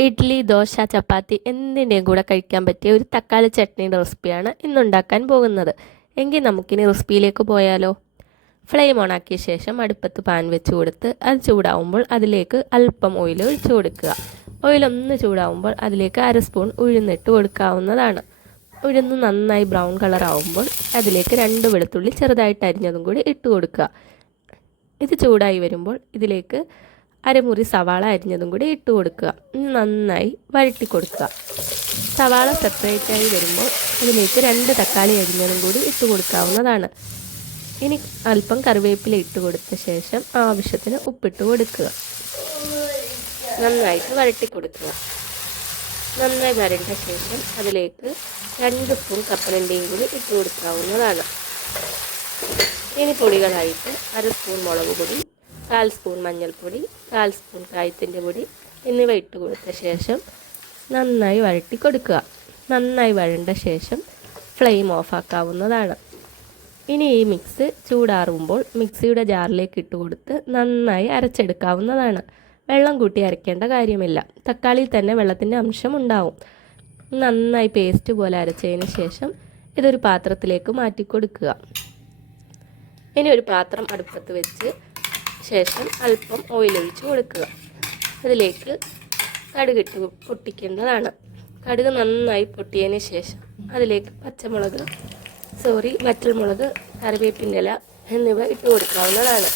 ഇഡ്ഡലി ദോശ ചപ്പാത്തി എന്തിന്റെയും കൂടെ കഴിക്കാൻ പറ്റിയ ഒരു തക്കാളി ചട്നിയുടെ റെസിപ്പിയാണ് ഇന്നുണ്ടാക്കാൻ പോകുന്നത്. എങ്കിൽ നമുക്കിനി റെസിപ്പിയിലേക്ക് പോയാലോ? ഫ്ലെയിം ഓൺ ആക്കിയ ശേഷം അടുപ്പത്ത് പാൻ വെച്ച് കൊടുത്ത് അത് ചൂടാവുമ്പോൾ അതിലേക്ക് അല്പം ഓയിൽ ഒഴിച്ചു കൊടുക്കുക. ഓയിലൊന്ന് ചൂടാവുമ്പോൾ അതിലേക്ക് അര സ്പൂൺ ഉഴുന്നിട്ട് കൊടുക്കാവുന്നതാണ്. ഉഴുന്ന് നന്നായി ബ്രൗൺ കളർ ആവുമ്പോൾ അതിലേക്ക് രണ്ട് വെളുത്തുള്ളി ചെറുതായിട്ട് അരിഞ്ഞതും കൂടി ഇട്ട് കൊടുക്കുക. ഇത് ചൂടായി വരുമ്പോൾ ഇതിലേക്ക് അരമുറി സവാള അരിഞ്ഞതും കൂടി ഇട്ട് കൊടുക്കുക. നന്നായി വഴറ്റി കൊടുക്കുക. സവാള സെപ്പറേറ്റ് ആയി വരുമ്പോൾ ഇതിലേക്ക് രണ്ട് തക്കാളി അരിഞ്ഞതും കൂടി ഇട്ട് കൊടുക്കാവുന്നതാണ്. ഇനി അല്പം കറിവേപ്പില ഇട്ട് കൊടുത്ത ശേഷം ആവശ്യത്തിന് ഉപ്പിട്ട് കൊടുക്കുക. നന്നായിട്ട് വരട്ടി കൊടുക്കുക. നന്നായി വരണ്ട ശേഷം അതിലേക്ക് രണ്ട് സ്പൂൺ കപ്പലണ്ടിയും കൂടി ഇട്ട് കൊടുക്കാവുന്നതാണ്. ഇനി പൊടികളായിട്ട് അര സ്പൂൺ മുളക് പൊടി കാൽ സ്പൂൺ മഞ്ഞൾപ്പൊടി കാൽ സ്പൂൺ കായത്തിന്റെ പൊടി എന്നിവ ഇട്ട് കൊടുത്ത ശേഷം നന്നായി വഴട്ടി കൊടുക്കുക. നന്നായി വഴണ്ട ശേഷം ഫ്ലെയിം ഓഫാക്കാവുന്നതാണ്. ഇനി ഈ മിക്സ് ചൂടാറുമ്പോൾ മിക്സിയുടെ ജാറിലേക്ക് ഇട്ട് കൊടുത്ത് നന്നായി അരച്ചെടുക്കാവുന്നതാണ്. വെള്ളം കൂട്ടി അരയ്ക്കേണ്ട കാര്യമില്ല. തക്കാളിയിൽ തന്നെ വെള്ളത്തിന്റെ അംശം ഉണ്ടാവും. നന്നായി പേസ്റ്റ് പോലെ അരച്ചതിന് ശേഷം ഇതൊരു പാത്രത്തിലേക്ക് മാറ്റി കൊടുക്കുക ഇനി ഒരു പാത്രം അടുപ്പത്ത് വെച്ച് ശേഷം അല്പം ഓയിലൊഴിച്ച് കൊടുക്കുക. അതിലേക്ക് കടുകിട്ട് പൊട്ടിക്കേണ്ടതാണ്. കടുക് നന്നായി പൊട്ടിയതിന് ശേഷം അതിലേക്ക് പച്ചമുളക് സോറി വറ്റൽമുളക് കറിവേപ്പിന്റെ ഇല എന്നിവ ഇട്ട് കൊടുക്കാവുന്നതാണ്.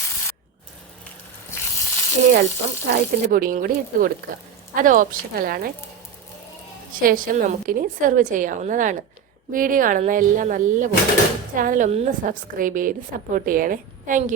ഇനി അല്പം കായത്തിന്റെ പൊടിയും കൂടി ഇട്ട് കൊടുക്കുക. അത് ഓപ്ഷണലാണ് ശേഷം നമുക്കിനി സെർവ് ചെയ്യാവുന്നതാണ്. വീഡിയോ കാണുന്ന എല്ലാം നല്ല പോലെ ചാനൽ ഒന്ന് സബ്സ്ക്രൈബ് ചെയ്ത് സപ്പോർട്ട് ചെയ്യണേ. താങ്ക്